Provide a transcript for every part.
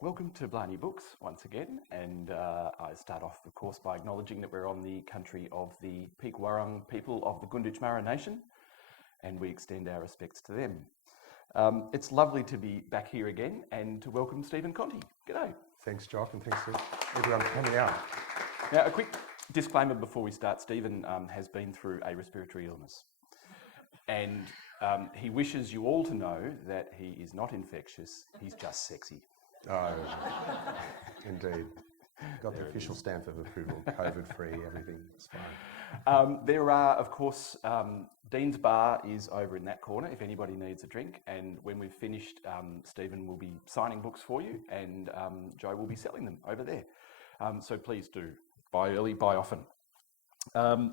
Welcome to Blarney Books once again, and I start off, of course, by acknowledging that we're on the country of the Peek-Warrung people of the Gunditjmara Nation, and we extend our respects to them. It's lovely to be back here again and to welcome Steven Conte. G'day. Thanks, Jock, and thanks to everyone for coming out. Now, a quick disclaimer before we start. Steven has been through a respiratory illness, and he wishes you all to know that he is not infectious, he's just sexy. Oh, indeed. Got the official stamp of approval, COVID-free, everything, it's fine. There are, of course, Dean's Bar is over in that corner if anybody needs a drink, and when we've finished, Steven will be signing books for you, and Joe will be selling them over there. So please do, buy early, buy often.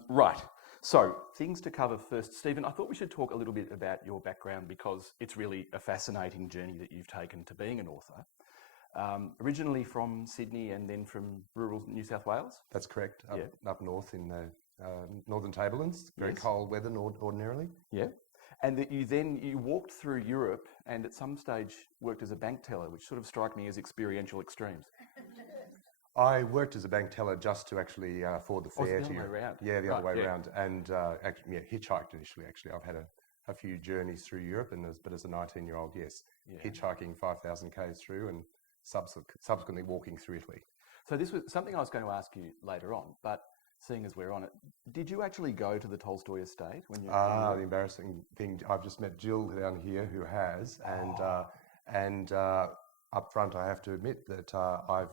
Right, so things to cover first. Steven, I thought we should talk a little bit about your background because it's really a fascinating journey that you've taken to being an author. Originally from Sydney and then from rural New South Wales? That's correct, up north in the northern tablelands, very cold weather ordinarily. Yeah, and that you walked through Europe and at some stage worked as a bank teller, which sort of strike me as experiential extremes. I worked as a bank teller just to actually afford the fare. The other way around. Yeah, the other way around, and hitchhiked initially. Actually, I've had a few journeys through Europe, but as a 19-year-old, yes, hitchhiking 5,000 k's through and subsequently walking through Italy. So this was something I was going to ask you later on, but seeing as we're on it, did you actually go to the Tolstoy Estate when you? The embarrassing thing, I've just met Jill down here who has, and up front I have to admit that I've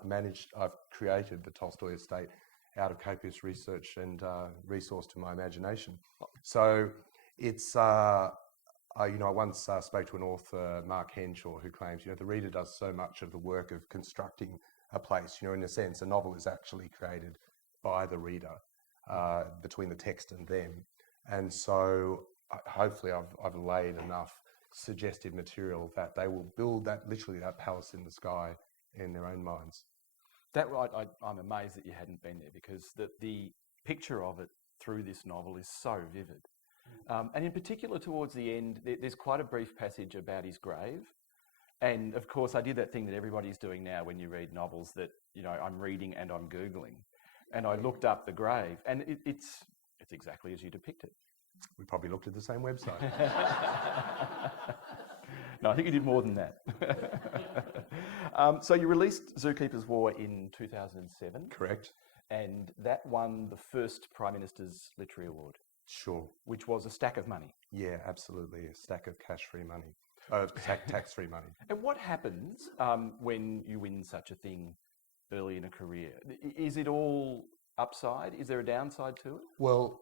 created the Tolstoy Estate out of copious research and resource to my imagination. So it's I once spoke to an author, Mark Henshaw, who claims, the reader does so much of the work of constructing a place. In a sense, a novel is actually created by the reader, between the text and them. And so hopefully I've laid enough suggestive material that they will build that palace in the sky in their own minds. I'm amazed that you hadn't been there because the picture of it through this novel is so vivid. And in particular, towards the end, there's quite a brief passage about his grave. And of course, I did that thing that everybody's doing now when you read novels that, I'm reading and I'm Googling. And I looked up the grave, and it's exactly as you depict it. We probably looked at the same website. No, I think you did more than that. So you released Zookeeper's War in 2007. Correct. And that won the first Prime Minister's Literary Award. Sure. Which was a stack of money. Yeah, absolutely. A stack of cash-free money. Tax-free money. And what happens when you win such a thing early in a career? Is it all upside? Is there a downside to it? Well,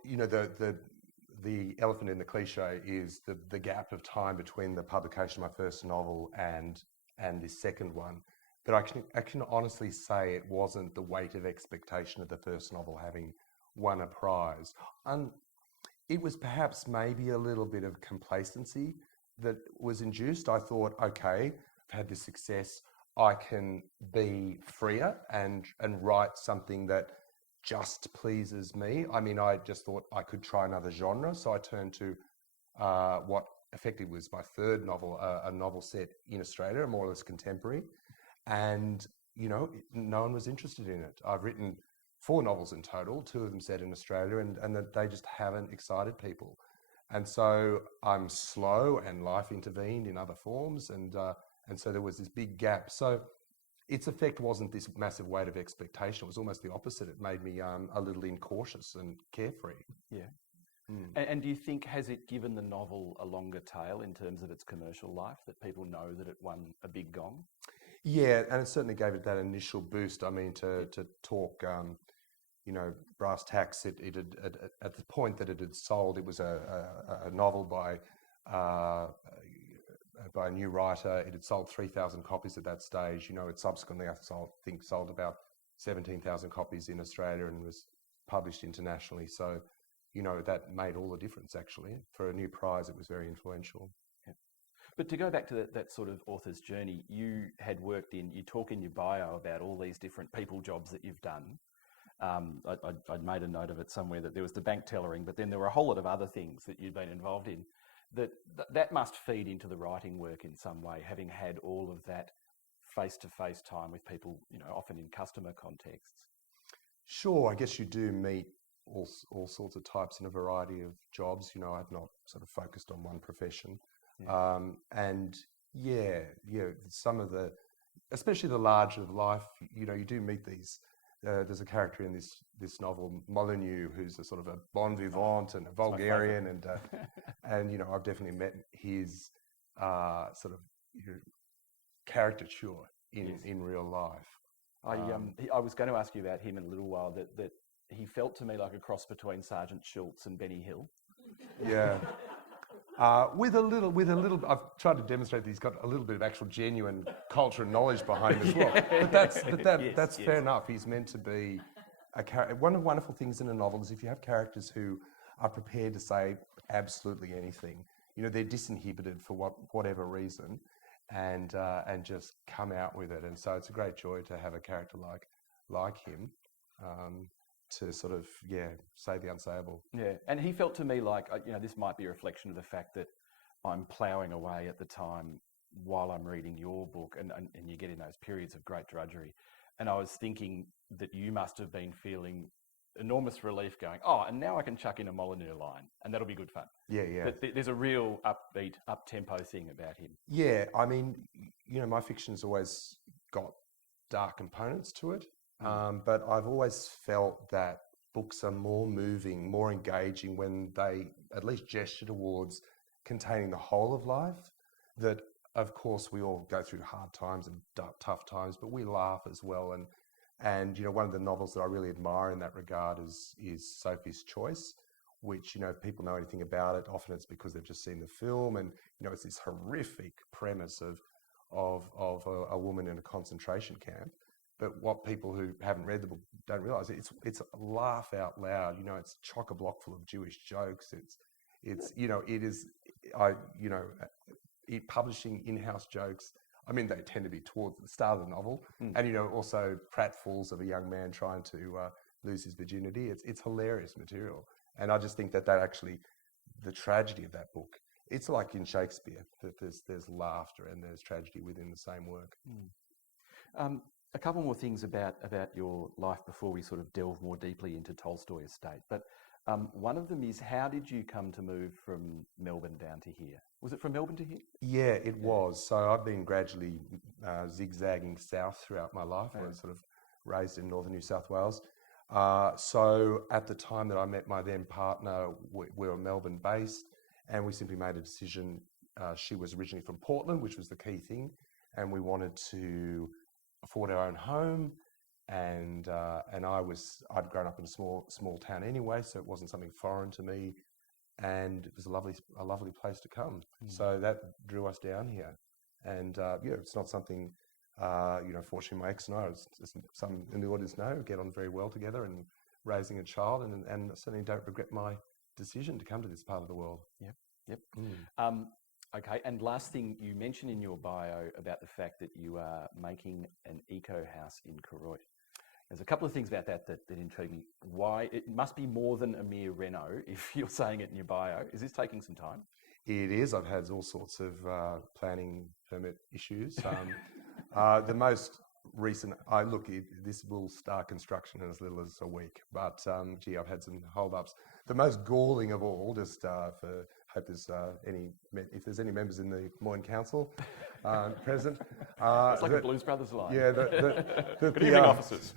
the elephant in the cliche is the gap of time between the publication of my first novel and the second one. But I can honestly say it wasn't the weight of expectation of the first novel having won a prize. It was perhaps maybe a little bit of complacency that was induced. I thought, okay, I've had this success, I can be freer and write something that just pleases me. I mean, I just thought I could try another genre, so I turned to what effectively was my third novel, a novel set in Australia, more or less contemporary, and no one was interested in it. I've written 4 novels in total, 2 of them set in Australia, and that they just haven't excited people. And so I'm slow, and life intervened in other forms, and so there was this big gap. So its effect wasn't this massive weight of expectation. It was almost the opposite. It made me a little incautious and carefree. Yeah. And do you think, has it given the novel a longer tail in terms of its commercial life, that people know that it won a big gong? Yeah, and it certainly gave it that initial boost. I mean, to talk, brass tacks, it had, at the point that it had sold, it was a novel by a new writer. It had sold 3,000 copies at that stage. It subsequently, I think, sold about 17,000 copies in Australia and was published internationally. So, that made all the difference, actually. For a new prize, it was very influential. Yeah. But to go back to that sort of author's journey, you talk in your bio about all these different people jobs that you've done. I'd made a note of it somewhere that there was the bank tellering, but then there were a whole lot of other things that you'd been involved in. That must feed into the writing work in some way, having had all of that face-to-face time with people, often in customer contexts? Sure, I guess you do meet all sorts of types in a variety of jobs. I've not sort of focused on one profession. Yeah. And some of especially the larger of life, you do meet these. There's a character in this novel, Molyneux, who's a sort of a bon vivant and a vulgarian, and I've definitely met his sort of caricature in real life. I was going to ask you about him in a little while. That he felt to me like a cross between Sergeant Schultz and Benny Hill. Yeah. With a little, I've tried to demonstrate that he's got a little bit of actual genuine culture and knowledge behind him as well. But that's fair enough. He's meant to be a character. One of the wonderful things in a novel is if you have characters who are prepared to say absolutely anything. They're disinhibited for whatever reason, and just come out with it. And so it's a great joy to have a character like him. To sort of, say the unsayable. Yeah, and he felt to me like, this might be a reflection of the fact that I'm ploughing away at the time while I'm reading your book, and you get in those periods of great drudgery. And I was thinking that you must have been feeling enormous relief going, and now I can chuck in a Molyneux line, and that'll be good fun. Yeah. But there's a real upbeat, up-tempo thing about him. Yeah, I mean, my fiction's always got dark components to it. But I've always felt that books are more moving, more engaging when they at least gesture towards containing the whole of life. That, of course, we all go through hard times and tough times, but we laugh as well. And one of the novels that I really admire in that regard is Sophie's Choice, which, if people know anything about it, often it's because they've just seen the film, and it's this horrific premise of a woman in a concentration camp. But what people who haven't read the book don't realise, it's laugh out loud. It's chock-a-block full of Jewish jokes. Publishing in-house jokes. I mean, they tend to be towards the start of the novel, and also pratfalls of a young man trying to lose his virginity. It's hilarious material, and I just think that actually, the tragedy of that book. It's like in Shakespeare that there's laughter and there's tragedy within the same work. A couple more things about your life before we sort of delve more deeply into Tolstoy Estate. But one of them is, how did you come to move from Melbourne down to here? Was it from Melbourne to here? Yeah, it was. So I've been gradually zigzagging south throughout my life. I was sort of raised in northern New South Wales. So at the time that I met my then partner, we were Melbourne based, and we simply made a decision. She was originally from Portland, which was the key thing, and we wanted to afford our own home, and I'd grown up in a small town anyway, so it wasn't something foreign to me, and it was a lovely place to come. So that drew us down here, and it's not something fortunately my ex and I, as some in the audience know, get on very well together and raising a child, and certainly don't regret my decision to come to this part of the world. Yep. Okay, and last thing, you mentioned in your bio about the fact that you are making an eco house in Koroit. There's a couple of things about that intrigue me. Why? It must be more than a mere reno if you're saying it in your bio. Is this taking some time? It is. I've had all sorts of planning permit issues. The most recent, this will start construction in as little as a week, but I've had some hold-ups. The most galling of all, just hope there's if there's any members in the Moyne Council present. It's like a Blues Brothers line. Yeah, good evening, officers.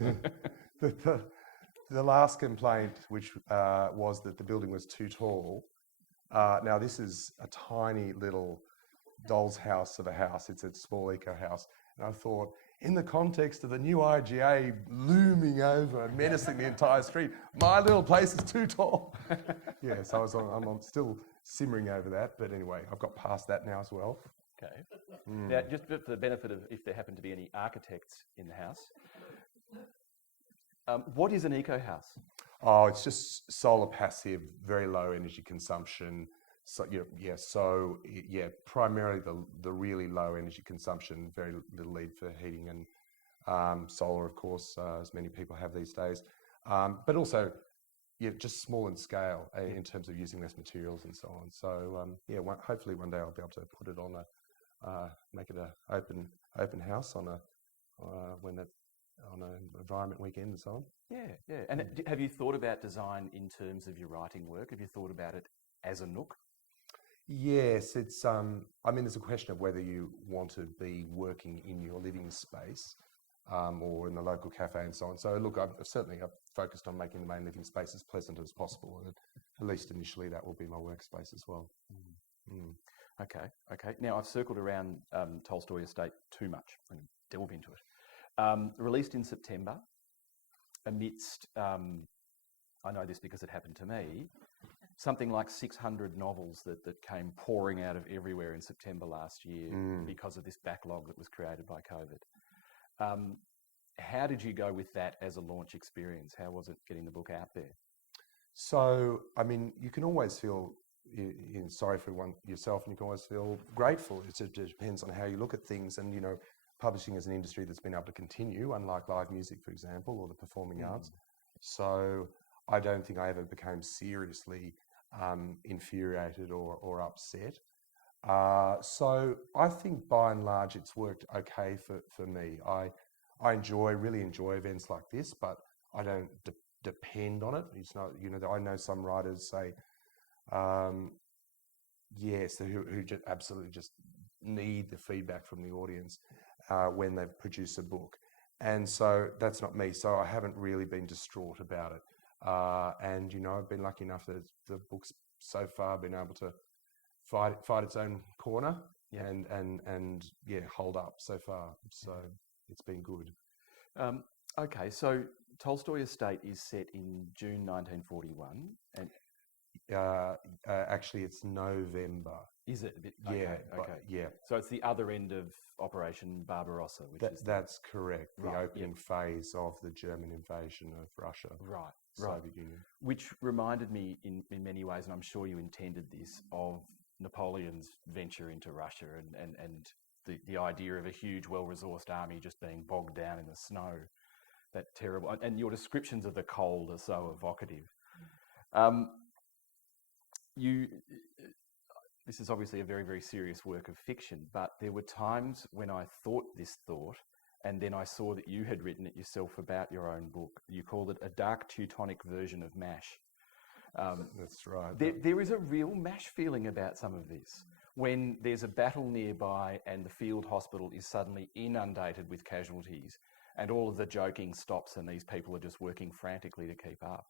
The last complaint, which was that the building was too tall. Now this is a tiny little doll's house of a house. It's a small eco house, and I thought, in the context of the new IGA looming over and menacing the entire street, my little place is too tall. So I'm still simmering over that, but anyway, I've got past that now as well. Okay. Now, just for the benefit of if there happen to be any architects in the house, what is an eco house? Oh, it's just solar passive, very low energy consumption. So primarily the really low energy consumption, very little need for heating, and solar, of course, as many people have these days. But also, just small in scale in terms of using less materials and so on. So hopefully one day I'll be able to put it on make it a open house on an environment weekend and so on. Yeah. And have you thought about design in terms of your writing work? Have you thought about it as a nook? Yes, it's. There's a question of whether you want to be working in your living space or in the local cafe and so on. So look, I've focused on making the main living space as pleasant as possible, and at least initially that will be my workspace as well. Okay. Now I've circled around Tolstoy Estate too much. I'm going to delve into it. Released in September, amidst, I know this because it happened to me, something like 600 novels that came pouring out of everywhere in September last year because of this backlog that was created by COVID. How did you go with that as a launch experience? How was it getting the book out there? So, you can always feel sorry for yourself, and you can always feel grateful. It depends on how you look at things. And, publishing is an industry that's been able to continue, unlike live music, for example, or the performing arts. So I don't think I ever became seriously infuriated or upset. So I think by and large it's worked okay for me. I really enjoy events like this, but I don't depend on it. It's not, I know some writers say, yes, who just absolutely just need the feedback from the audience when they produce a book. And so that's not me. So I haven't really been distraught about it. And I've been lucky enough that the book's so far been able to fight its own corner and hold up so far. So it's been good. Okay, so Tolstoy Estate is set in June 1941, and actually it's November. Is it? Okay. Yeah. So it's the other end of Operation Barbarossa, that's correct. The right, opening phase of the German invasion of Russia. Right. Soviet Union. Which reminded me in many ways, and I'm sure you intended this, of Napoleon's venture into Russia and the idea of a huge, well-resourced army just being bogged down in the snow. That terrible, and your descriptions of the cold are so evocative. This is obviously a very, very serious work of fiction, but there were times when I thought this thought, and then I saw that you had written it yourself about your own book. You called it a dark Teutonic version of MASH. That's right. There is a real MASH feeling about some of this. When there's a battle nearby and the field hospital is suddenly inundated with casualties, and all of the joking stops and these people are just working frantically to keep up.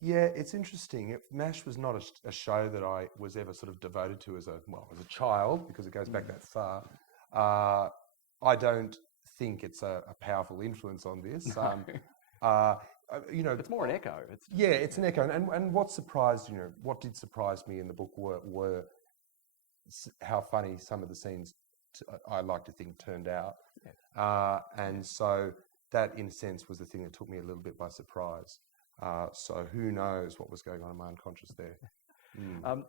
Yeah, it's interesting. MASH was not a show that I was ever sort of devoted to as a child, because it goes back that far. I don't think it's a powerful influence on this. It's more an echo. It's an echo. And what did surprise me in the book were how funny some of the scenes I like to think turned out. And so that, in a sense, was the thing that took me a little bit by surprise. So who knows what was going on in my unconscious there.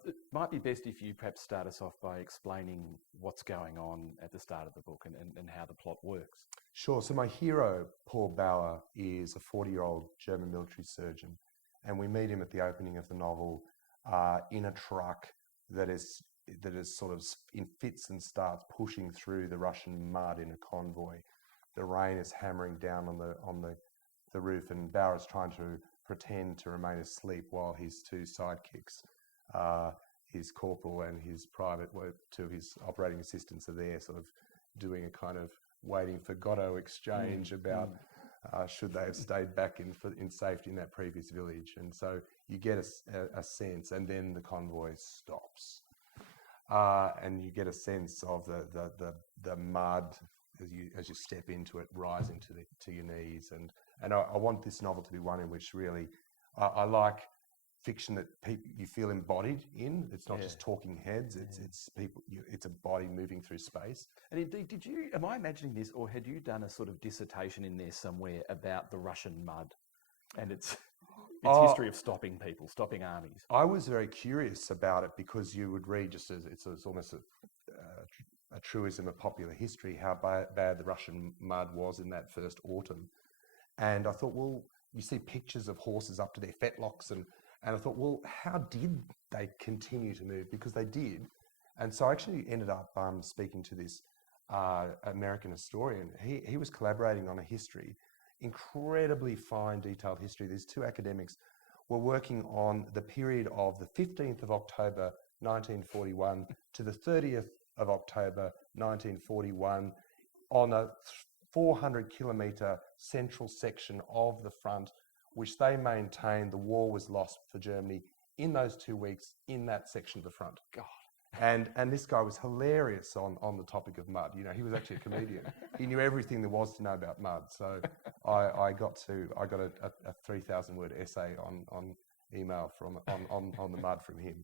It might be best if you perhaps start us off by explaining what's going on at the start of the book and how the plot works. Sure. So my hero, Paul Bauer, is a 40-year-old German military surgeon, and we meet him at the opening of the novel in a truck that is sort of in fits and starts pushing through the Russian mud in a convoy. The rain is hammering down on the roof, and Bauer is trying to pretend to remain asleep while his two sidekicks, his corporal and his private, two of his operating assistants, are there sort of doing a kind of waiting for Godot exchange about should they have stayed back in safety in that previous village. And so you get a sense, and then the convoy stops. And you get a sense of the mud as you step into it, rising to your knees. And I want this novel to be one in which really I like fiction that you feel embodied in. It's not just talking heads. It's people. It's a body moving through space. And indeed, am I imagining this, or had you done a sort of dissertation in there somewhere about the Russian mud and its history of stopping people, stopping armies? I was very curious about it because you would read just as it's almost a truism of popular history how bad the Russian mud was in that first autumn. And I thought, well, you see pictures of horses up to their fetlocks, and I thought, well, how did they continue to move? Because they did. And so I actually ended up speaking to this American historian. He was collaborating on a history, incredibly fine, detailed history. These two academics were working on the period of the 15th of October 1941 to the 30th of October 1941 on a 400-kilometre central section of the front, which they maintained the war was lost for Germany in those 2 weeks in that section of the front. God. And this guy was hilarious on the topic of mud. You know, he was actually a comedian. He knew everything there was to know about mud. So I got a 3,000-word essay on email on the mud from him.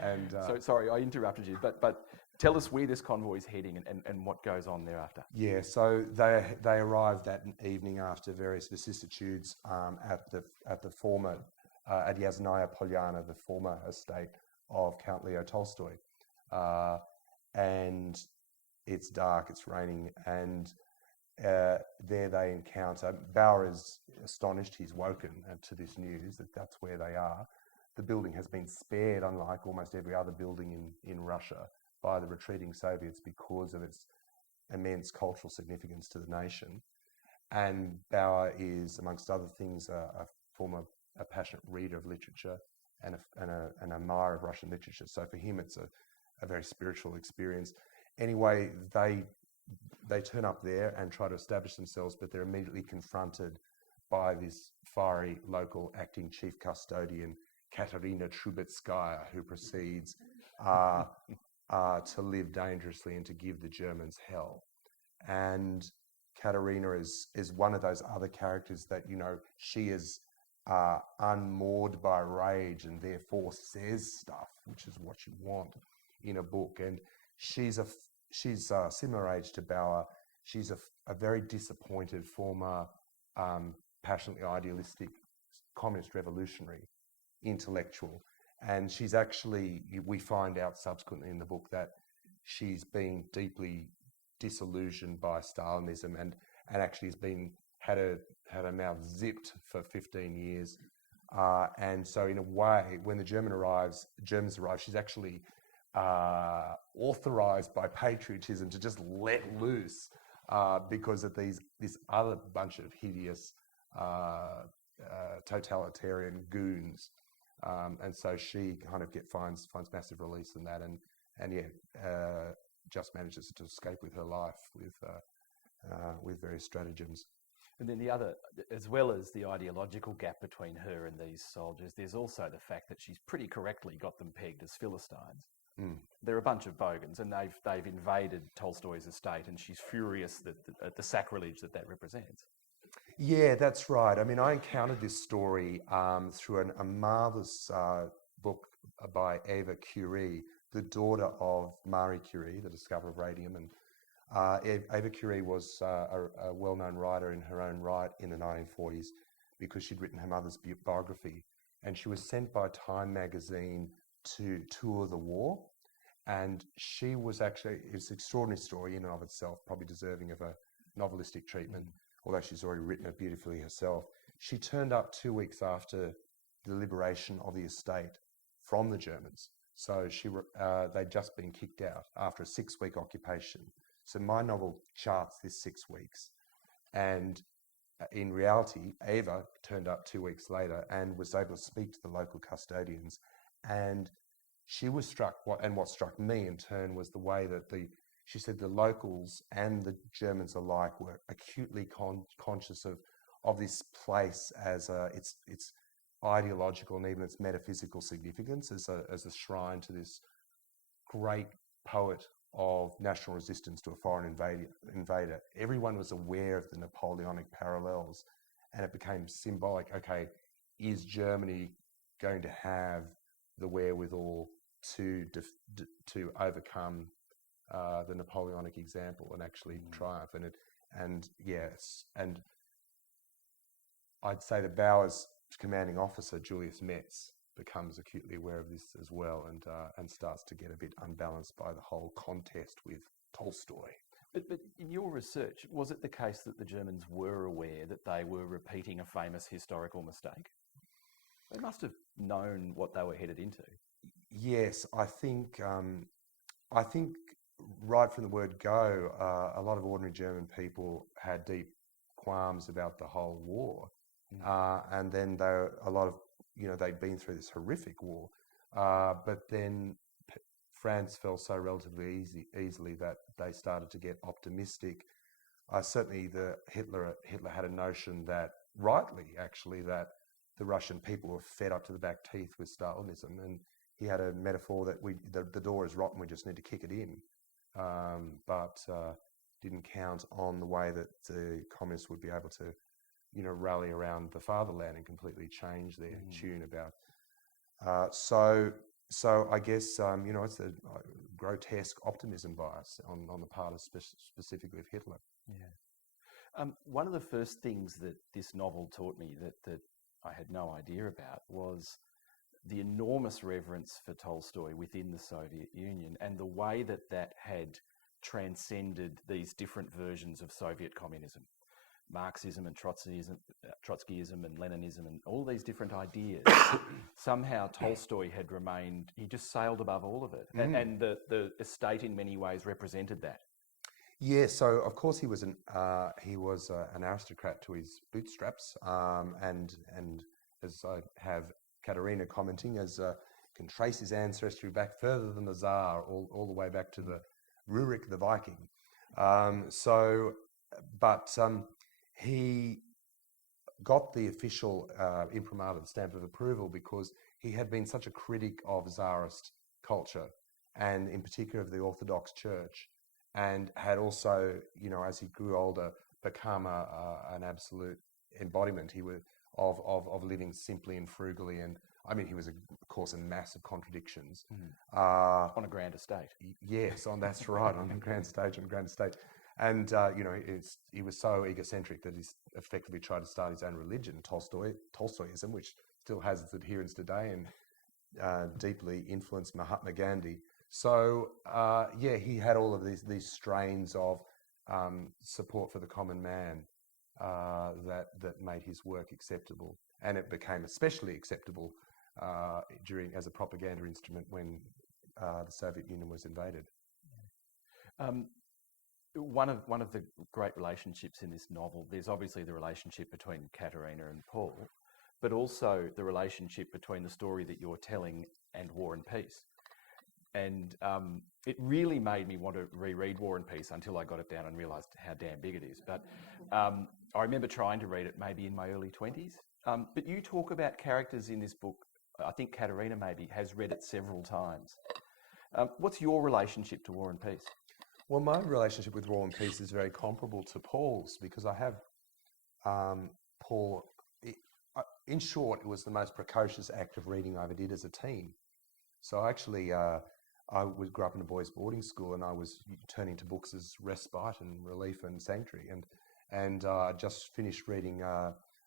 And So sorry, I interrupted you, but tell us where this convoy is heading and what goes on thereafter. Yeah, so they arrived that evening after various vicissitudes at the former at Yasnaya Polyana, the former estate of Count Leo Tolstoy. And it's dark, it's raining, and there they encounter. Bauer is astonished, he's woken to this news that that's where they are. The building has been spared, unlike almost every other building in Russia, by the retreating Soviets because of its immense cultural significance to the nation. And Bauer is, amongst other things, a passionate reader of literature and an admirer of Russian literature. So for him, it's a very spiritual experience. Anyway, they turn up there and try to establish themselves, but they're immediately confronted by this fiery local acting chief custodian, Katarina Trubitskaya, who proceeds to live dangerously and to give the Germans hell. And Katarina is one of those other characters that, you know, she is unmoored by rage and therefore says stuff, which is what you want in a book. And she's similar age to Bauer. She's a very disappointed former passionately idealistic communist revolutionary intellectual. And she's actually, we find out subsequently in the book that she's been deeply disillusioned by Stalinism and actually has had her mouth zipped for 15 years. And so in a way, when the Germans arrive, she's actually authorized by patriotism to just let loose because of this other bunch of hideous totalitarian goons. And so she kind of finds massive release in that, and just manages to escape with her life with various stratagems. And then the other, as well as the ideological gap between her and these soldiers, there's also the fact that she's pretty correctly got them pegged as Philistines. Mm. They're a bunch of Bogans, and they've invaded Tolstoy's estate, and she's furious at the sacrilege that represents. Yeah, that's right. I mean, I encountered this story through a marvellous book by Eva Curie, the daughter of Marie Curie, the discoverer of radium. And Eva Curie was a well-known writer in her own right in the 1940s because she'd written her mother's biography. And she was sent by Time magazine to tour the war. And she was actually, it's an extraordinary story in and of itself, probably deserving of a novelistic treatment. Although she's already written it beautifully herself. She turned up 2 weeks after the liberation of the estate from the Germans. So they'd just been kicked out after a 6-week occupation. So my novel charts this 6 weeks. And in reality, Eva turned up 2 weeks later and was able to speak to the local custodians. And she was struck, what struck me in turn was the way that she said the locals and the Germans alike were acutely conscious of this place as its ideological and even its metaphysical significance as a shrine to this great poet of national resistance to a foreign invader. Everyone was aware of the Napoleonic parallels, and it became symbolic. Okay, is Germany going to have the wherewithal to overcome the Napoleonic example and actually triumph? And I'd say that Bauer's commanding officer, Julius Metz, becomes acutely aware of this as well, and starts to get a bit unbalanced by the whole contest with Tolstoy. But in your research, was it the case that the Germans were aware that they were repeating a famous historical mistake? They must have known what they were headed into. Yes, I think I think right from the word go, a lot of ordinary German people had deep qualms about the whole war. And then a lot of, they'd been through this horrific war. But then France fell so relatively easily that they started to get optimistic. Certainly Hitler had a notion that, rightly actually, that the Russian people were fed up to the back teeth with Stalinism, and he had a metaphor that the door is rotten, we just need to kick it in, but didn't count on the way that the communists would be able to, rally around the fatherland and completely change their tune about. So I guess it's a grotesque optimism bias on the part of specifically of Hitler. Yeah. One of the first things that this novel taught me that I had no idea about was the enormous reverence for Tolstoy within the Soviet Union and the way that had transcended these different versions of Soviet communism. Marxism and Trotskyism and Leninism and all these different ideas. Somehow Tolstoy had remained, he just sailed above all of it. And the estate in many ways represented that. Yeah, so of course he was an aristocrat to his bootstraps, and as I have Katarina commenting, can trace his ancestry back further than the Tsar, all the way back to the Rurik the Viking. He got the official imprimatur, the stamp of approval, because he had been such a critic of Tsarist culture, and in particular of the Orthodox Church, and had also, as he grew older, become an absolute embodiment of living simply and frugally. And I mean, he was, of course, a mass of contradictions. On a grand estate. Yes, that's right, on a grand stage, And, he was so egocentric that he effectively tried to start his own religion, Tolstoyism, which still has its adherents today and deeply influenced Mahatma Gandhi. So, he had all of these strains of support for the common man that made his work acceptable. And it became especially acceptable as a propaganda instrument when the Soviet Union was invaded. One of the great relationships in this novel, there's obviously the relationship between Katarina and Paul, but also the relationship between the story that you're telling and War and Peace. And it really made me want to reread War and Peace until I got it down and realised how damn big it is. But I remember trying to read it maybe in my early 20s. But you talk about characters in this book. I think Katarina maybe has read it several times. What's your relationship to War and Peace? Well, my relationship with War and Peace is very comparable to Paul's, because I have Paul. In short, it was the most precocious act of reading I ever did as a teen. So actually, I grew up in a boys' boarding school, and I was turning to books as respite and relief and sanctuary. And I just finished reading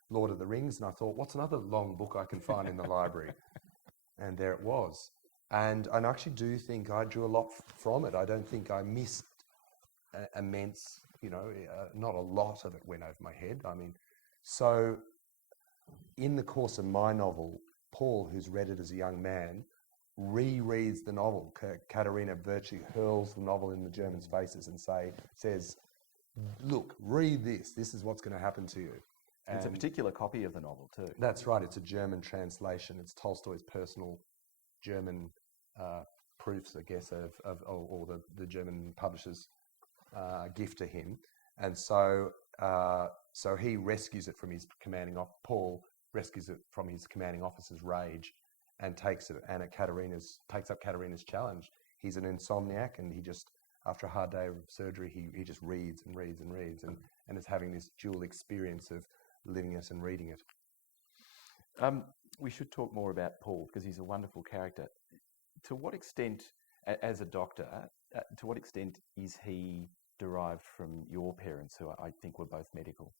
Lord of the Rings, and I thought, what's another long book I can find in the library? And there it was. And I actually do think I drew a lot from it. I don't think I missed immense, not a lot of it went over my head. I mean, so in the course of my novel, Paul, who's read it as a young man, rereads the novel. Katarina virtually hurls the novel in the Germans' faces and says, look, read this. This is what's going to happen to you. And it's a particular copy of the novel too. That's right. It's a German translation. It's Tolstoy's personal German proofs, I guess, or the German publisher's gift to him. And so he rescues it from his Paul rescues it from his commanding officer's rage and takes it, and takes up Katarina's challenge. He's an insomniac, and he just, after a hard day of surgery, he just reads and reads and reads, and is having this dual experience of living it and reading it. We should talk more about Paul, because he's a wonderful character. To what extent, as a doctor, to what extent is he derived from your parents, who I think were both medical?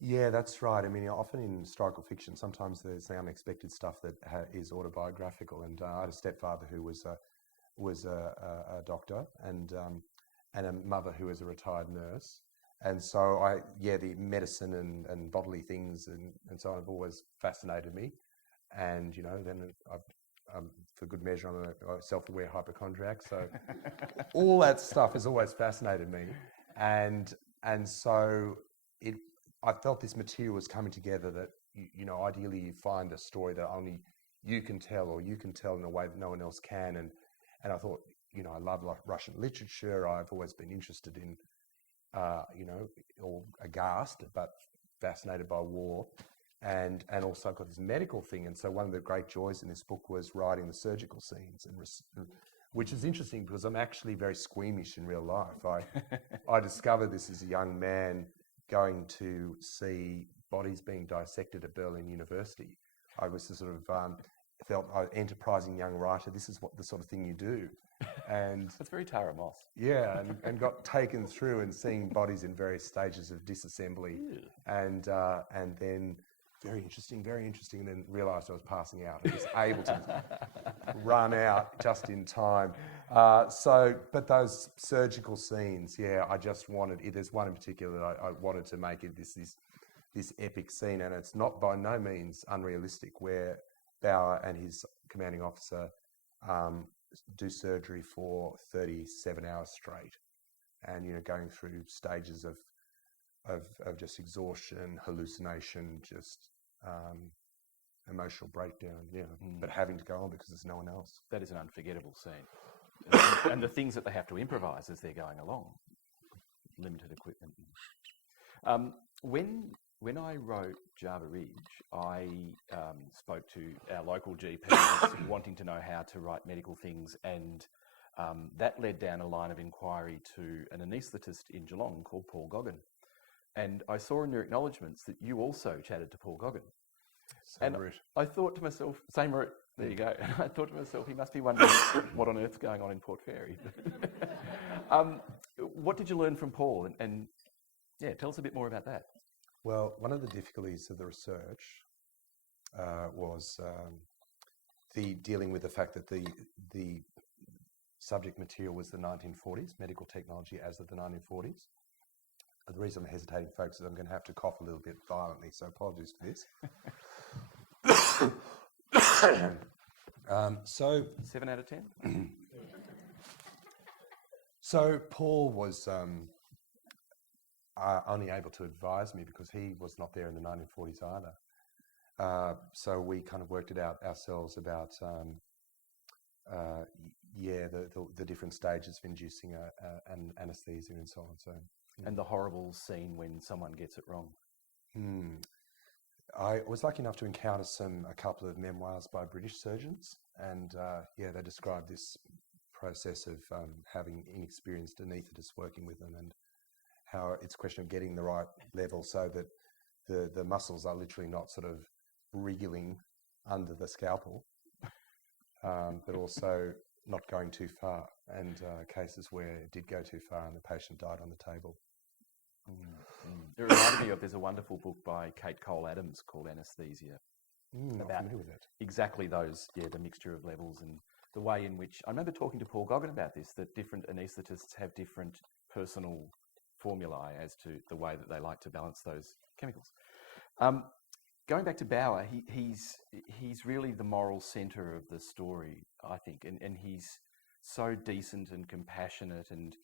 Yeah, that's right. I mean, often in historical fiction, sometimes there's the unexpected stuff that is autobiographical. And I had a stepfather who was a doctor, and a mother who was a retired nurse. And so the medicine and bodily things and so on have always fascinated me. And then for good measure, I'm a self-aware hypochondriac. So all that stuff has always fascinated me. And so I felt this material was coming together that, you know, ideally you find a story that only you can tell, or you can tell in a way that no one else can. And I thought, you know, I love Russian literature. I've always been interested in, you know, or aghast, but fascinated by war. And also I've got this medical thing. And so one of the great joys in this book was writing the surgical scenes, which is interesting because I'm actually very squeamish in real life. I discovered this as a young man going to see bodies being dissected at Berlin University. I was the sort of felt enterprising young writer. This is what the sort of thing you do. And that's very Tara Moss. Yeah, and got taken through and seeing bodies in various stages of disassembly. And then very interesting, and then realised I was passing out and was able to run out just in time. But those surgical scenes, yeah, I just wanted, there's one in particular that I wanted to make it this epic scene, and it's not by no means unrealistic, where Bauer and his commanding officer do surgery for 37 hours straight, and, you know, going through stages of just exhaustion, hallucination, just emotional breakdown, but having to go on because there's no one else. That is an unforgettable scene. And the things that they have to improvise as they're going along, limited equipment. When I wrote Java Ridge, I spoke to our local GPs wanting to know how to write medical things, and that led down a line of inquiry to an anaesthetist in Geelong called Paul Gauguin. And I saw in your acknowledgements that you also chatted to Paul Gauguin. Same route. I thought to myself, same route, there you go. I thought to myself, he must be wondering what on earth's going on in Port Fairy. What did you learn from Paul? And tell us a bit more about that. Well, one of the difficulties of the research was dealing with the fact that the subject material was the 1940s, medical technology as of the 1940s. The reason I'm hesitating, folks, is I'm going to have to cough a little bit violently, so apologies for this. So 7 out of 10? So Paul was only able to advise me because he was not there in the 1940s either. So we kind of worked it out ourselves about the different stages of inducing an anaesthesia and so on. So. And the horrible scene when someone gets it wrong. I was lucky enough to encounter a couple of memoirs by British surgeons, and they described this process of having inexperienced anaesthetists working with them, and how it's a question of getting the right level so that the muscles are literally not sort of wriggling under the scalpel, but also not going too far, and cases where it did go too far and the patient died on the table. It reminded me of, there's a wonderful book by Kate Cole Adams called Anaesthesia. About with it. Exactly those, the mixture of levels and the way in which, I remember talking to Paul Gauguin about this, that different anaesthetists have different personal formulae as to the way that they like to balance those chemicals. Going back to Bauer, he's really the moral centre of the story, I think, and he's so decent and compassionate and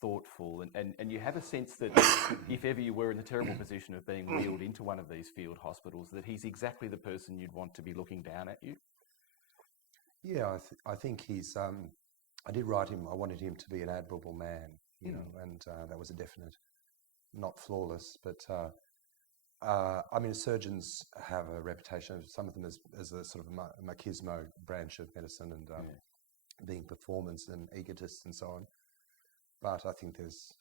thoughtful, and you have a sense that if ever you were in the terrible position of being wheeled into one of these field hospitals, that he's exactly the person you'd want to be looking down at you. Yeah, I think he's. I did write him. I wanted him to be an admirable man, you know, and that was a definite, not flawless, but. I mean, surgeons have a reputation, some of them as a sort of machismo branch of medicine, and being performance and egotists and so on. But I think there's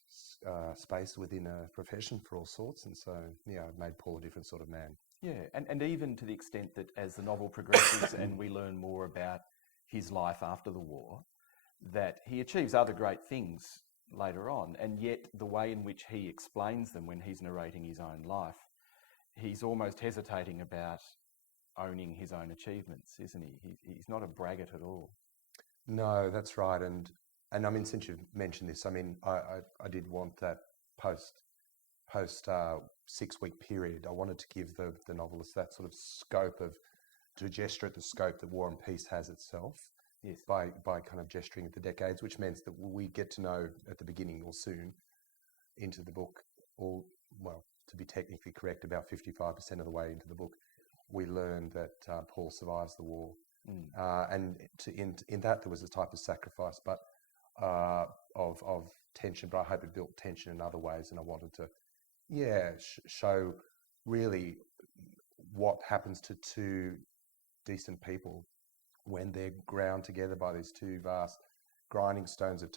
space within a profession for all sorts, and so, it made Paul a different sort of man. Yeah, and even to the extent that as the novel progresses and we learn more about his life after the war, that he achieves other great things later on, and yet the way in which he explains them when he's narrating his own life, he's almost hesitating about owning his own achievements, isn't he? He's not a braggart at all. No, that's right. And I mean, since you've mentioned this, I mean, I did want that post 6-week period. I wanted to give the novelist that sort of scope of to gesture at the scope that War and Peace has itself. Yes. By kind of gesturing at the decades, which means that we get to know at the beginning or soon into the book, or, well, to be technically correct, about 55% of the way into the book, we learn that Paul survives the war. And in that there was a type of sacrifice, but of tension, but I hope it built tension in other ways, and I wanted to, show really what happens to two decent people when they're ground together by these two vast grinding stones of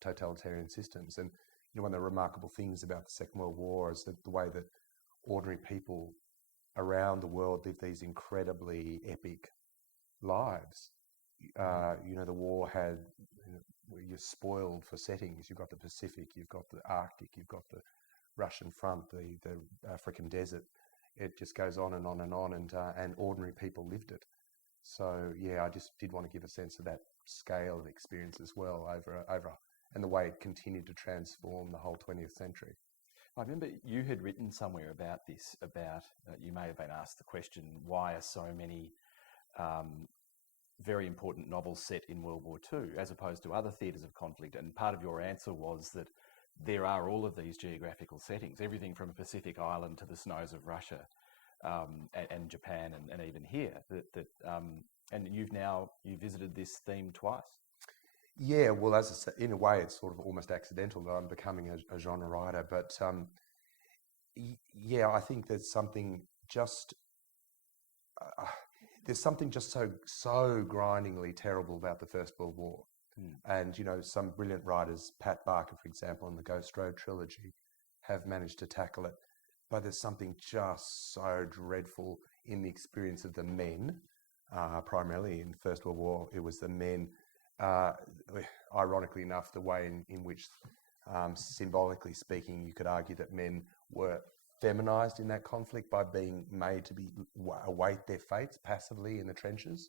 totalitarian systems. And one of the remarkable things about the Second World War is that the way that ordinary people around the world live these incredibly epic lives. The war had, you're spoiled for settings. You've got the Pacific, you've got the Arctic, you've got the Russian front, the African desert. It just goes on and on and on, and ordinary people lived it. So I just did want to give a sense of that scale of experience as well over and the way it continued to transform the whole 20th century. I remember you had written somewhere about this, you may have been asked the question, why are so many very important novels set in World War II as opposed to other theatres of conflict? And part of your answer was that there are all of these geographical settings, everything from a Pacific island to the snows of Russia. And Japan and even here, and you visited this theme twice. Yeah, well, as I said, in a way, it's sort of almost accidental that I'm becoming a genre writer. But I think there's something just so grindingly terrible about the First World War. And some brilliant writers, Pat Barker, for example, in the Ghost Road trilogy, have managed to tackle it. But there's something just so dreadful in the experience of the men, primarily in the First World War. It was the men, ironically enough, the way in which, symbolically speaking, you could argue that men were feminized in that conflict by being made to await their fates passively in the trenches.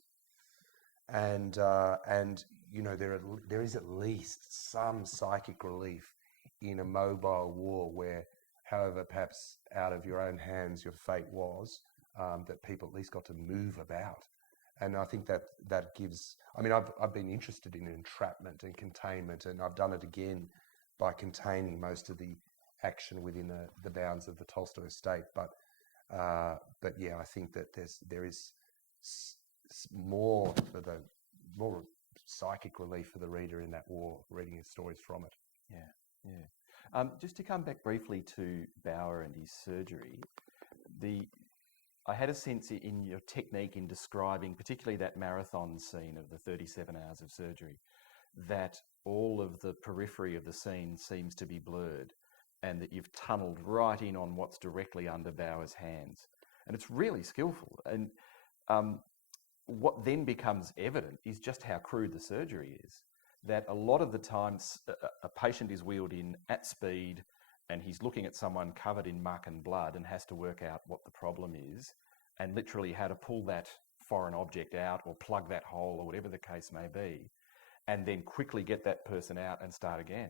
And there is at least some psychic relief in a mobile war where, however perhaps out of your own hands your fate was, that people at least got to move about. And I think that gives, I've been interested in entrapment and containment, and I've done it again by containing most of the action within the bounds of the Tolstoy Estate. But I think that there is more psychic relief for the reader in that war, reading his stories from it. Just to come back briefly to Bauer and his surgery, I had a sense in your technique in describing particularly that marathon scene of the 37 hours of surgery, that all of the periphery of the scene seems to be blurred, and that you've tunnelled right in on what's directly under Bauer's hands. And it's really skillful. And what then becomes evident is just how crude the surgery is. That a lot of the times a patient is wheeled in at speed and he's looking at someone covered in muck and blood and has to work out what the problem is and literally how to pull that foreign object out or plug that hole or whatever the case may be, and then quickly get that person out and start again.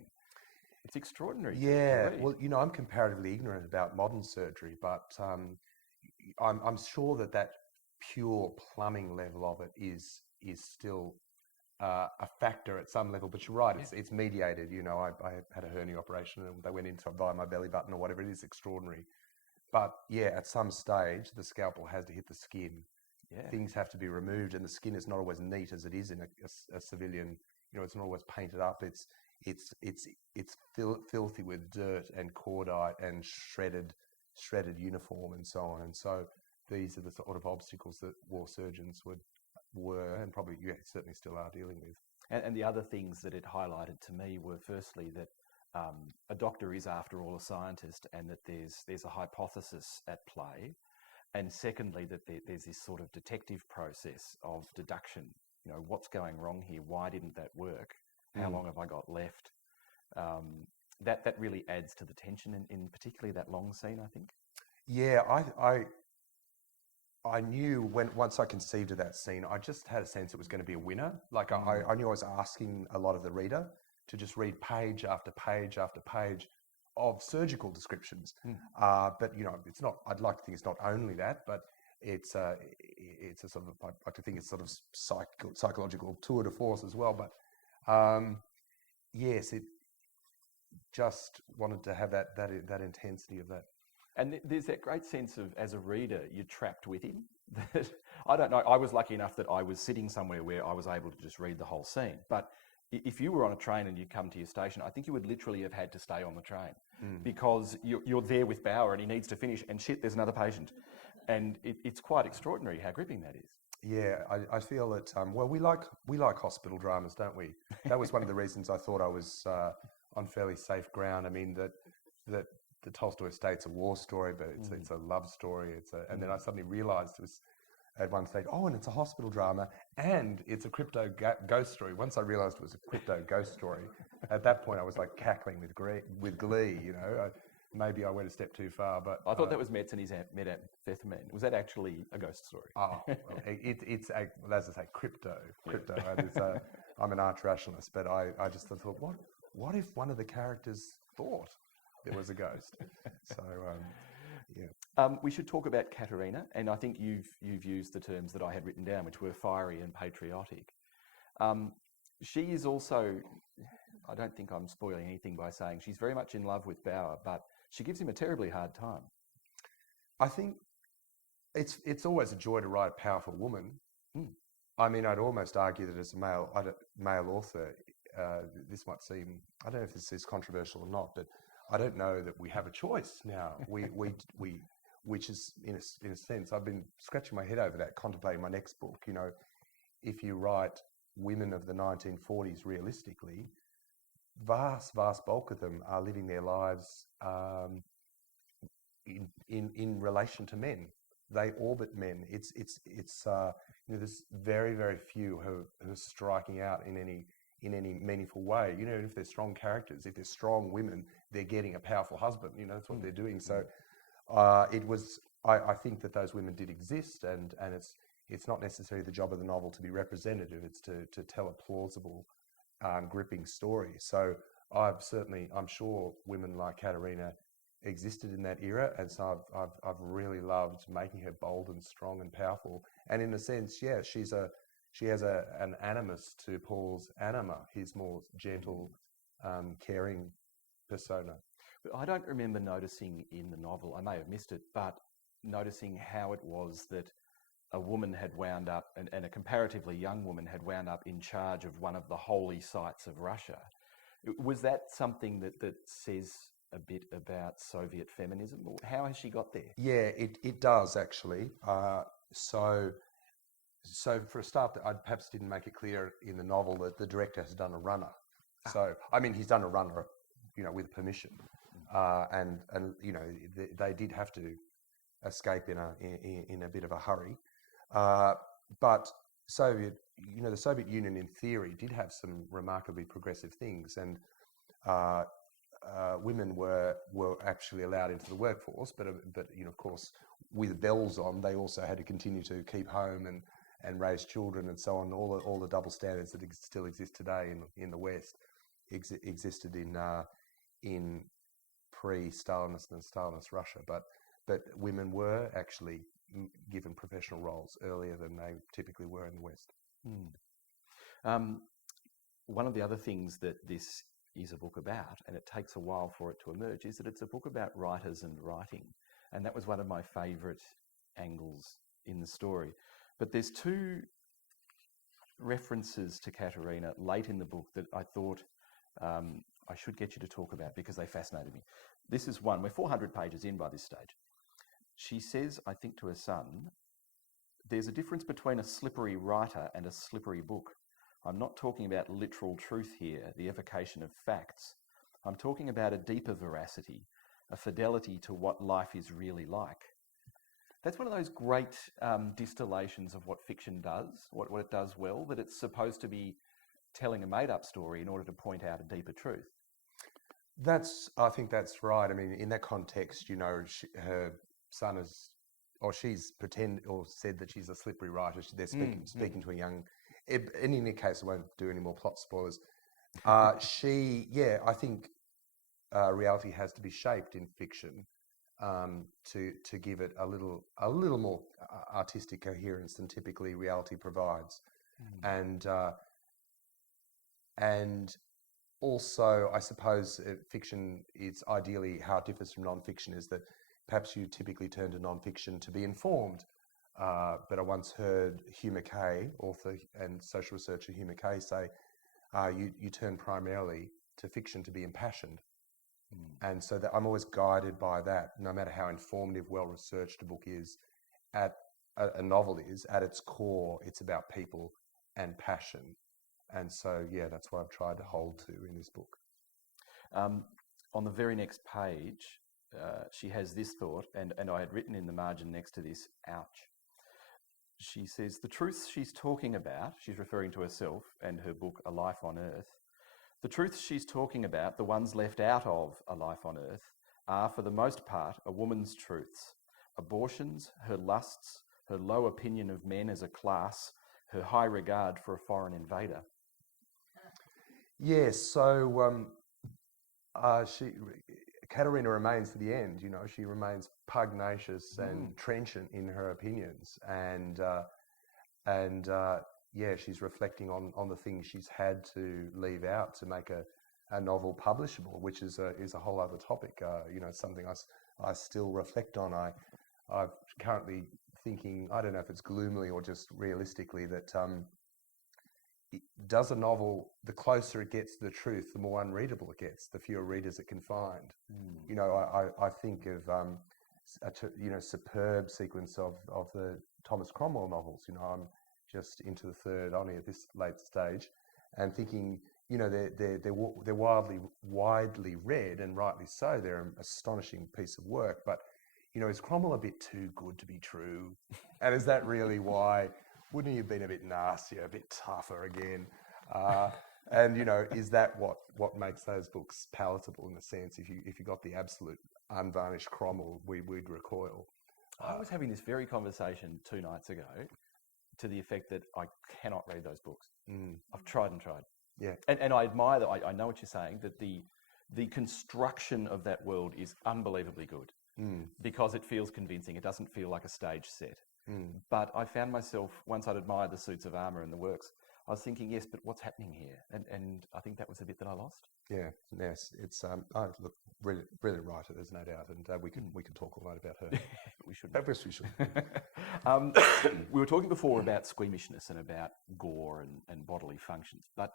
It's extraordinary. Yeah, well, I'm comparatively ignorant about modern surgery, but I'm sure that pure plumbing level of it is still a factor at some level. But you're right, it's mediated. I had a hernia operation and they went in via my belly button or whatever. It is extraordinary. But at some stage, the scalpel has to hit the skin. Yeah. Things have to be removed, and the skin is not always neat as it is in a civilian. It's not always painted up. It's filthy with dirt and cordite and shredded uniform and so on. And so these are the sort of obstacles that war surgeons were and probably certainly still are dealing with. And the other things that it highlighted to me were firstly that a doctor is after all a scientist, and that there's a hypothesis at play, and secondly that there's this sort of detective process of deduction. What's going wrong here? Why didn't that work? How long have I got left? That really adds to the tension in particularly that long scene, I think. Yeah, I knew once I conceived of that scene, I just had a sense it was going to be a winner. Like I knew I was asking a lot of the reader to just read page after page after page of surgical descriptions. But it's not. I'd like to think it's not only that, but it's a sort of, I like to think it's sort of psychological tour de force as well. But yes, it just wanted to have that intensity of that. And there's that great sense of, as a reader, you're trapped with him. That I don't know. I was lucky enough that I was sitting somewhere where I was able to just read the whole scene. But if you were on a train and you come to your station, I think you would literally have had to stay on the train because you're there with Bauer and he needs to finish. And shit, there's another patient, and it's quite extraordinary how gripping that is. Yeah, I feel that. Well, we like hospital dramas, don't we? That was one of the reasons I thought I was on fairly safe ground. I mean that the Tolstoy Estate's a war story, but it's a love story. And then I suddenly realised it was at one stage, and it's a hospital drama and it's a crypto ghost story. Once I realised it was a crypto ghost story, at that point I was like cackling with glee. You know, maybe I went a step too far. But I thought that was methamphetamine. Was that actually a ghost story? Well, it's as I say, crypto. I'm an arch rationalist, but I just thought, what if one of the characters thought there was a ghost? So, yeah. We should talk about Katarina, and I think you've used the terms that I had written down, which were fiery and patriotic. She is also, I don't think I'm spoiling anything by saying she's very much in love with Bauer, but she gives him a terribly hard time. I think it's always a joy to write a powerful woman. I mean, I'd almost argue that as a male author, this might seem, I don't know if this is controversial or not, but I don't know that we have a choice now. Which is in a sense, I've been scratching my head over that, contemplating my next book. You know, if you write women of the 1940s realistically, vast bulk of them are living their lives in relation to men. They orbit men. It's there's very few who are striking out in any meaningful way. You know, if they're strong characters, if they're strong women, they're getting a powerful husband. You know, that's what they're doing. So I think that those women did exist, and it's not necessarily the job of the novel to be representative. It's to tell a plausible, gripping story. So I'm sure women like Katarina existed in that era, and so I've really loved making her bold and strong and powerful. And in a sense, yeah, she has an animus to Paul's anima, his more gentle, caring persona. But I don't remember noticing in the novel, I may have missed it, but noticing how it was that a woman had wound up, and a comparatively young woman had wound up in charge of one of the holy sites of Russia. Was that something that says a bit about Soviet feminism? Or how has she got there? Yeah, it does actually. So for a start, I perhaps didn't make it clear in the novel that the director has done a runner. So, I mean, he's done a runner, you know, with permission. And you know, they did have to escape in a bit of a hurry. But the Soviet Union in theory did have some remarkably progressive things, and women were actually allowed into the workforce, but you know, of course, with bells on, they also had to continue to keep home and raise children and so on. All the double standards that still exist today in the West existed in pre-Stalinist and Stalinist Russia, but women were actually given professional roles earlier than they typically were in the West. One of the other things that this is a book about, and it takes a while for it to emerge, is that it's a book about writers and writing. And that was one of my favourite angles in the story. But there's two references to Katarina late in the book that I thought I should get you to talk about because they fascinated me. This is one. We're 400 pages in by this stage. She says, I think to her son, there's a difference between a slippery writer and a slippery book. I'm not talking about literal truth here, the evocation of facts. I'm talking about a deeper veracity, a fidelity to what life is really like. That's one of those great distillations of what fiction does, what it does well, that it's supposed to be telling a made-up story in order to point out a deeper truth. I think that's right. I mean, in that context, you know, her son she's said that she's a slippery writer. They're speaking to a young. In any case, I won't do any more plot spoilers. I think reality has to be shaped in fiction, to give it a little more artistic coherence than typically reality provides, and also I suppose fiction is ideally how it differs from non-fiction is that perhaps you typically turn to non-fiction to be informed. But I once heard Hugh Mackay, author and social researcher Hugh Mackay, say, you turn primarily to fiction to be impassioned. And so that I'm always guided by that, no matter how informative, well-researched a book is, a novel is, at its core, it's about people and passion. And so, yeah, that's what I've tried to hold to in this book. On the very next page, she has this thought, and I had written in the margin next to this, ouch. She says, the truths she's talking about, she's referring to herself and her book, A Life on Earth, the truths she's talking about, the ones left out of A Life on Earth, are for the most part a woman's truths. Abortions, her lusts, her low opinion of men as a class, her high regard for a foreign invader. Yes, so Katarina remains to the end. You know, she remains pugnacious and trenchant in her opinions, and yeah, she's reflecting on the things she's had to leave out to make a novel publishable, which is a whole other topic. You know, something I still reflect on. I'm currently thinking, I don't know if it's gloomily or just realistically, that does a novel, the closer it gets to the truth, the more unreadable it gets, the fewer readers it can find. You know, I think of a superb sequence of the Thomas Cromwell novels. You know, I'm just into the third, only at this late stage, and thinking, you know, they're widely read, and rightly so. They're an astonishing piece of work, but you know, is Cromwell a bit too good to be true? And is that really why? Wouldn't he have been a bit nastier, a bit tougher again? And you know, is that what makes those books palatable in a sense? If you got the absolute unvarnished Cromwell, we'd recoil. I was having this very conversation 2 nights ago, to the effect that I cannot read those books. I've tried and tried. Yeah, and I admire that. I know what you're saying. That the construction of that world is unbelievably good because it feels convincing. It doesn't feel like a stage set. But I found myself, once I'd admired the suits of armour and the works, I was thinking, yes, but what's happening here? And I think that was the bit that I lost. Yeah, yes, it's look, brilliant writer, there's no doubt, and we can talk all night about her. We should. Perhaps we should. We were talking before about squeamishness and about gore and bodily functions, but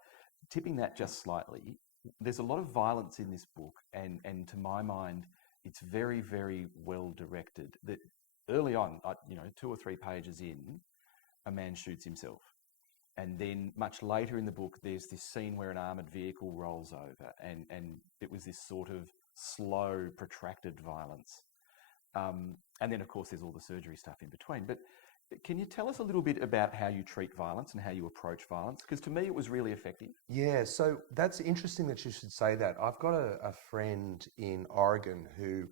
tipping that just slightly, there's a lot of violence in this book, and to my mind, it's very, very well directed. That early on, 2 or 3 pages in, a man shoots himself. And then much later in the book, there's this scene where an armoured vehicle rolls over, and it was this sort of slow, protracted violence. And then, of course, there's all the surgery stuff in between. But can you tell us a little bit about how you treat violence and how you approach violence? Because to me, it was really effective. Yeah, so that's interesting that you should say that. I've got a friend in Oregon who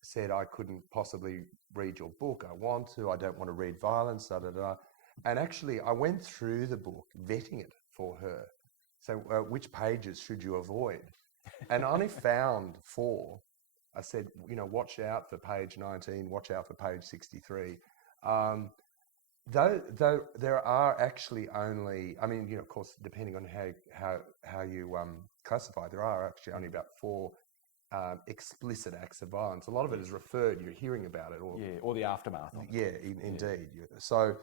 said, I couldn't possibly read your book. I want to. I don't want to read violence, da-da-da. And actually, I went through the book, vetting it for her. So which pages should you avoid? And I only found 4. I said, you know, watch out for page 19, watch out for page 63. Though there are actually only, I mean, you know, of course, depending on how you classify, there are actually only about 4 explicit acts of violence. A lot of it is referred, you're hearing about it. Or the aftermath of it. Yeah, indeed. Yeah. So,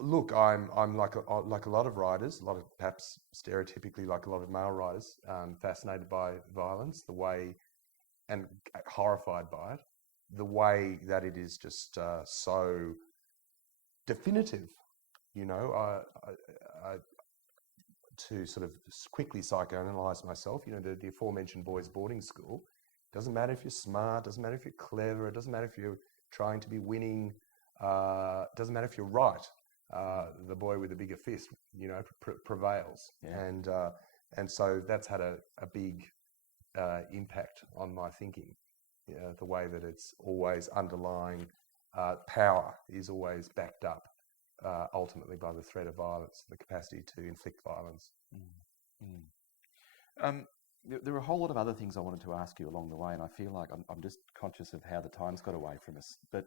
look, I'm like a lot of writers, perhaps stereotypically like a lot of male writers, fascinated by violence, the way, and horrified by it, the way that it is just so definitive. You know, to sort of quickly psychoanalyze myself, you know, the aforementioned boys' boarding school. Doesn't matter if you're smart, doesn't matter if you're clever, it doesn't matter if you're trying to be winning, doesn't matter if you're right. The boy with the bigger fist, you know, prevails. Yeah. And so that's had a big impact on my thinking. The way that it's always underlying power is always backed up ultimately by the threat of violence, the capacity to inflict violence. there are a whole lot of other things I wanted to ask you along the way, and I feel like I'm just conscious of how the time's got away from us. But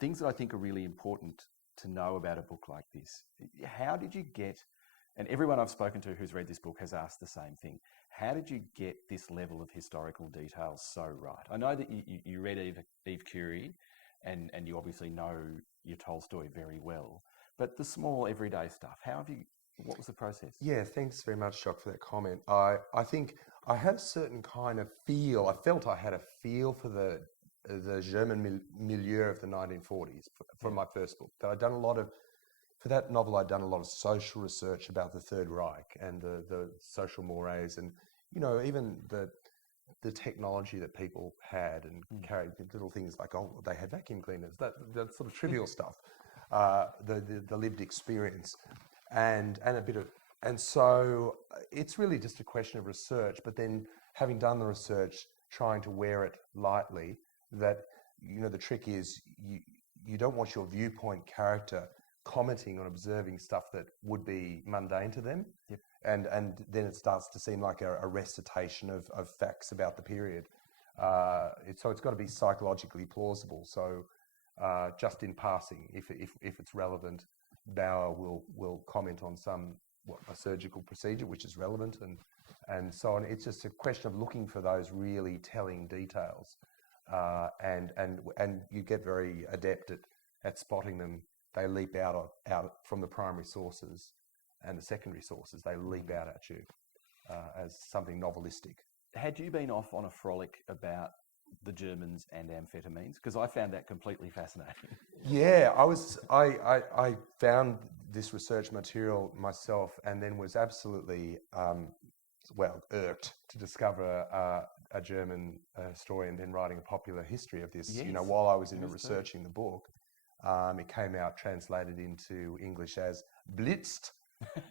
things that I think are really important to know about a book like this. How did you get, and everyone I've spoken to who's read this book has asked the same thing, how did you get this level of historical detail so right? I know that you read Eve Curie, and you obviously know your Tolstoy very well, but the small everyday stuff, what was the process? Yeah, thanks very much, Jock, for that comment. I think I had a certain kind of feel. I felt I had a feel for the German milieu of the 1940s from my first book. That I'd done a lot of, for that novel, I'd done a lot of social research about the Third Reich and the social mores, and even the technology that people had and carried, little things like, oh, they had vacuum cleaners, that sort of trivial stuff, the lived experience. And a bit of, and so it's really just a question of research, but then having done the research, trying to wear it lightly, that, the trick is you don't want your viewpoint character commenting on observing stuff that would be mundane to them. Yep. And then it starts to seem like a recitation of facts about the period. So it's got to be psychologically plausible. So just in passing, if it's relevant, Bauer will comment on a surgical procedure which is relevant and so on. It's just a question of looking for those really telling details, and you get very adept at spotting them. They leap out from the primary sources and the secondary sources. They leap out at you as something novelistic. Had you been off on a frolic about the Germans and amphetamines? Because I found that completely fascinating. Yeah, I found this research material myself, and then was absolutely irked to discover a German historian then writing a popular history of this. Yes, while I was researching the book, it came out translated into English as Blitzed.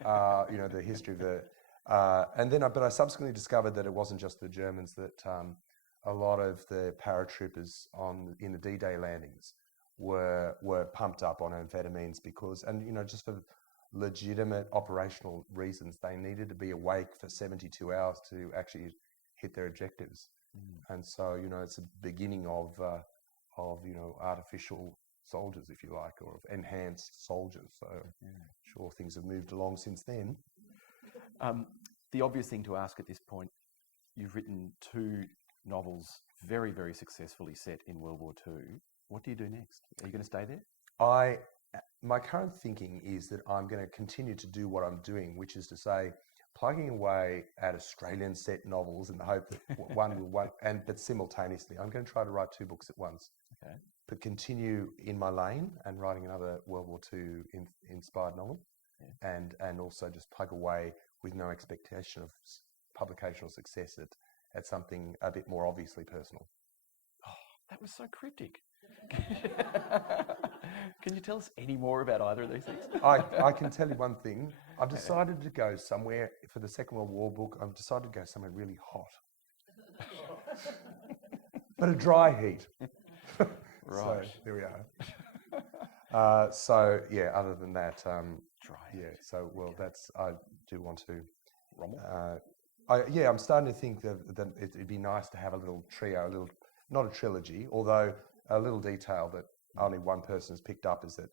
The history of the but I subsequently discovered that it wasn't just the Germans, that a lot of the paratroopers in the D-Day landings were pumped up on amphetamines because, just for legitimate operational reasons, they needed to be awake for 72 hours to actually hit their objectives. And so, it's a beginning of artificial soldiers, if you like, or of enhanced soldiers. So sure, things have moved along since then. The obvious thing to ask at this point, you've written 2 novels very, very successfully set in World War II. What do you do next? Are you going to stay there? My current thinking is that I'm going to continue to do what I'm doing, which is to say, plugging away at Australian set novels in the hope that one will but simultaneously, I'm going to try to write 2 books at once. Okay. But continue in my lane and writing another World War II inspired novel, and also just plug away with no expectation of publication or success at something a bit more obviously personal. Oh, that was so cryptic. Can you tell us any more about either of these things? I can tell you one thing. I've decided to go somewhere, for the Second World War book, I've decided to go somewhere really hot. But a dry heat. Right. So there we are. Other than that, dry. Yeah. So I do want to. Rommel? I'm starting to think that it'd be nice to have a little trio, not a trilogy, although a little detail that only one person has picked up is that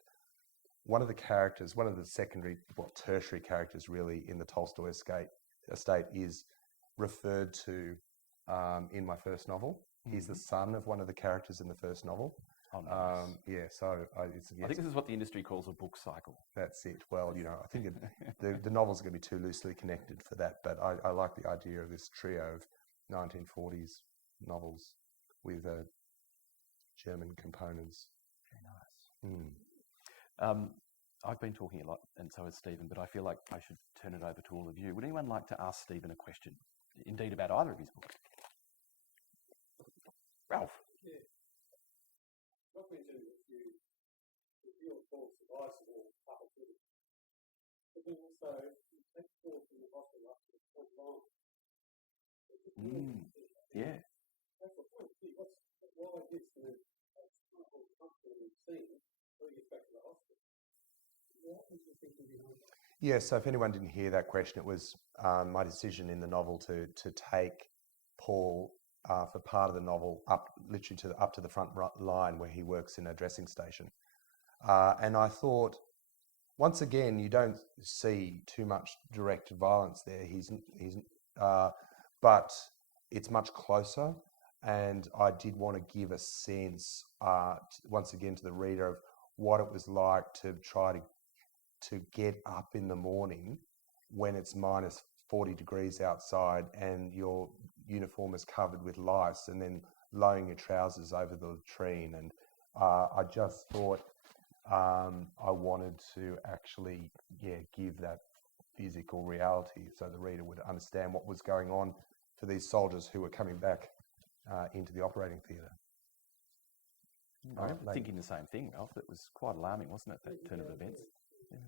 one of the characters, one of the tertiary characters really in the Tolstoy Estate is referred to in my first novel. He's the son of one of the characters in the first novel. Oh, nice. I think this is what the industry calls a book cycle. That's it. Well, I think the novels are going to be too loosely connected for that, but I like the idea of this trio of 1940s novels with German components. Very nice. I've been talking a lot, and so has Steven, but I feel like I should turn it over to all of you. Would anyone like to ask Steven a question? Indeed, about either of his books? Ralph. Yeah. Not been to if your thoughts advisable opportunity. But then also you take forward from the hospital up to the front line. Yeah. That's the point. Gee, why gets the uncomfortable scene bring us back to the hospital? What was the thinking behind that? Yeah, so if anyone didn't hear that question, it was my decision in the novel to take Paul for part of the novel up literally up to the front line where he works in a dressing station. And I thought, once again, you don't see too much direct violence there. But it's much closer, and I did want to give a sense, once again, to the reader of what it was like to try to get up in the morning when it's minus 40 degrees outside and your uniform is covered with lice, and then lowering your trousers over the latrine. And I just thought I wanted to actually, give that physical reality so the reader would understand what was going on for these soldiers who were coming back into the operating theatre. I'm thinking the same thing, Ralph. It was quite alarming, wasn't it, that turn of events? Yeah.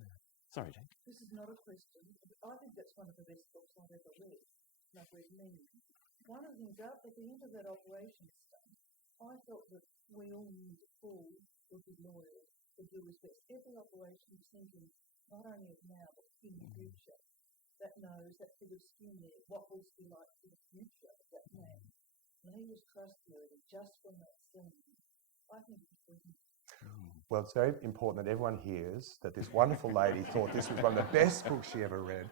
Sorry, Jane. This is not a question. I think that's one of the best books I've ever read. And I've read many. One of the things, at the end of that operation stuff, I felt that we all knew that Paul would be loyal, would do his best. Every operation was thinking not only of now, but in the future. That knows, that bit of skin there, what will it be like for the future of that man. And he was trustworthy just from that scene. I think it's brilliant. Well, it's very important that everyone hears that this wonderful lady thought this was one of the best books she ever read.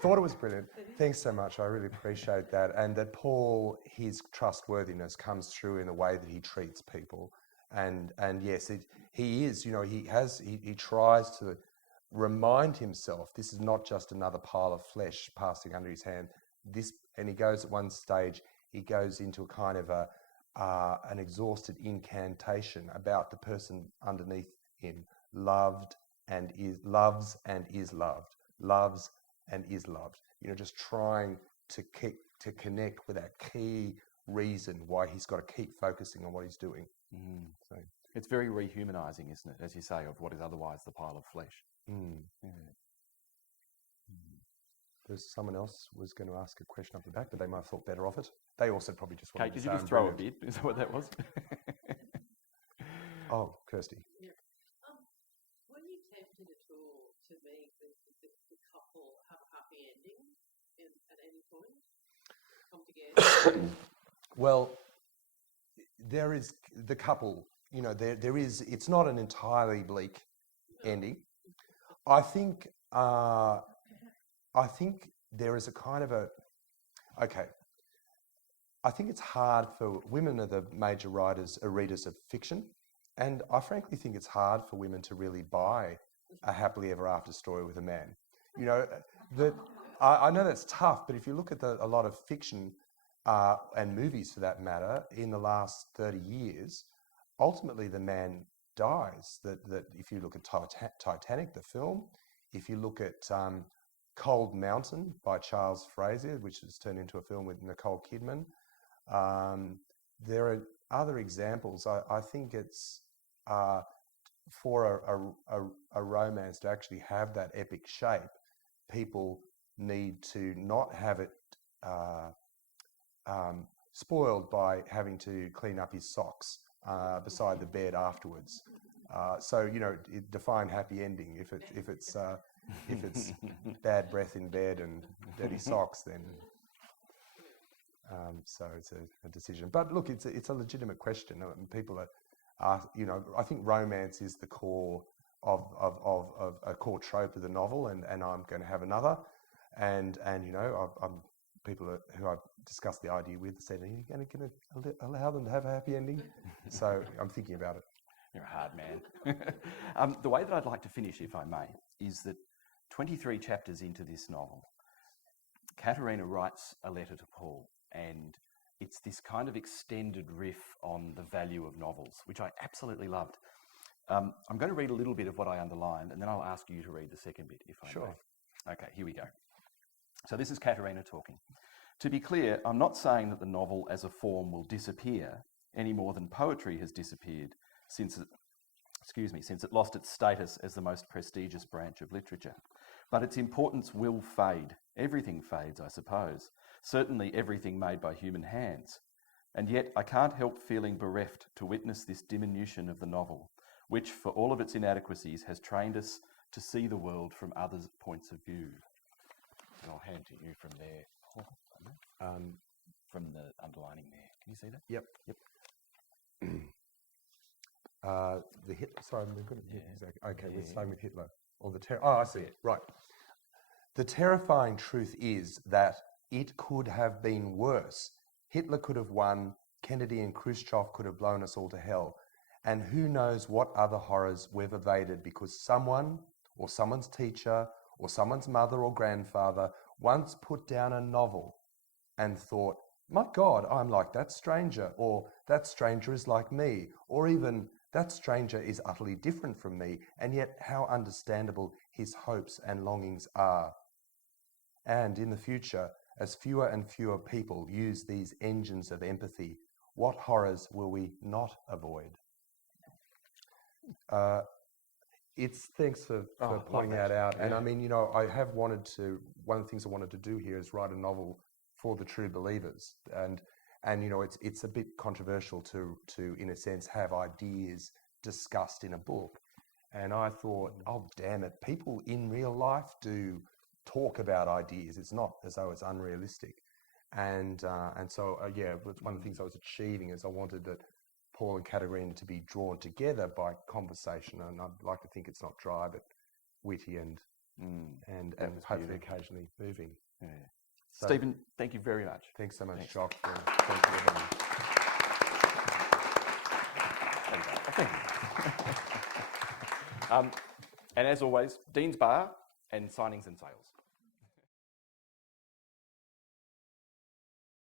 Thought it was brilliant. Thanks so much. I really appreciate that. And that Paul, his trustworthiness comes through in the way that he treats people. And yes, he is, he tries to remind himself this is not just another pile of flesh passing under his hand. And he goes at one stage, he goes into a kind of an exhausted incantation about the person underneath him, loves and is loved, loves and is loved. Just trying to connect with that key reason why he's got to keep focusing on what he's doing. So it's very rehumanising, isn't it, as you say, of what is otherwise the pile of flesh. Yeah. There's someone else was going to ask a question up the back, but they might have thought better of it. They also probably just wanted Kate, to did you just sound throw brilliant. a bid? Is that what that was? Oh, Kirsty. Yeah. Were you tempted at all to make the couple have a happy ending at any point? Come together? Well, there is the couple. There is. It's not an entirely bleak ending. I think there is a kind of okay. I think it's hard for women are the major readers of fiction, and I frankly think it's hard for women to really buy a happily ever after story with a man. I know that's tough, but if you look at a lot of fiction and movies for that matter in the last 30 years, ultimately the man dies. That if you look at Titanic, the film, if you look at Cold Mountain by Charles Frazier, which was turned into a film with Nicole Kidman. There are other examples. I think it's for a romance to actually have that epic shape, people need to not have it spoiled by having to clean up his socks beside the bed afterwards. So define happy ending. If it's bad breath in bed and dirty socks, then so it's a decision. But look, it's a legitimate question. People are I think romance is the core of a core trope of the novel, and I'm going to have another, and I'm people who I've discussed the idea with said, are you going to allow them to have a happy ending? So I'm thinking about it. You're a hard man. The way that I'd like to finish, if I may, is that 23 chapters into this novel, Katarina writes a letter to Paul, and it's this kind of extended riff on the value of novels, which I absolutely loved. I'm going to read a little bit of what I underlined, and then I'll ask you to read the second bit, if I may. Okay, here we go. So this is Katarina talking. To be clear, I'm not saying that the novel as a form will disappear any more than poetry has disappeared since it lost its status as the most prestigious branch of literature. But its importance will fade. Everything fades, I suppose. Certainly everything made by human hands. And yet I can't help feeling bereft to witness this diminution of the novel, which, for all of its inadequacies, has trained us to see the world from others' points of view. And I'll hand to you from there. From the underlining there. Can you see that? Yep. The Hitler. Sorry, we're good. Yeah. Exactly. Okay, Yeah, we're starting with Hitler. Or the I see it. Right. The terrifying truth is that it could have been worse. Hitler could have won. Kennedy and Khrushchev could have blown us all to hell. And who knows what other horrors we've evaded because someone, or someone's teacher, or someone's mother or grandfather once put down a novel and thought, my God, I'm like that stranger, or that stranger is like me, or even that stranger is utterly different from me, and yet how understandable his hopes and longings are. And in the future, as fewer and fewer people use these engines of empathy, what horrors will we not avoid? It's thanks for pointing that out. Yeah. And I mean, you know, I have wanted to, one of the things I wanted to do here is write a novel for the true believers. And you know, it's a bit controversial to in a sense have ideas discussed in a book. And I thought, oh damn it, people in real life do talk about ideas. It's not as though it's unrealistic. And so yeah, one of the things I was achieving is I wanted that Paul and Katarina to be drawn together by conversation, and I'd like to think it's not dry but witty and hopefully occasionally moving. Yeah. So, Steven, thank you very much. thanks so much, Thanks. Jock. Thank you for having me. Thank you. And as always, Dean's Bar and signings and sales.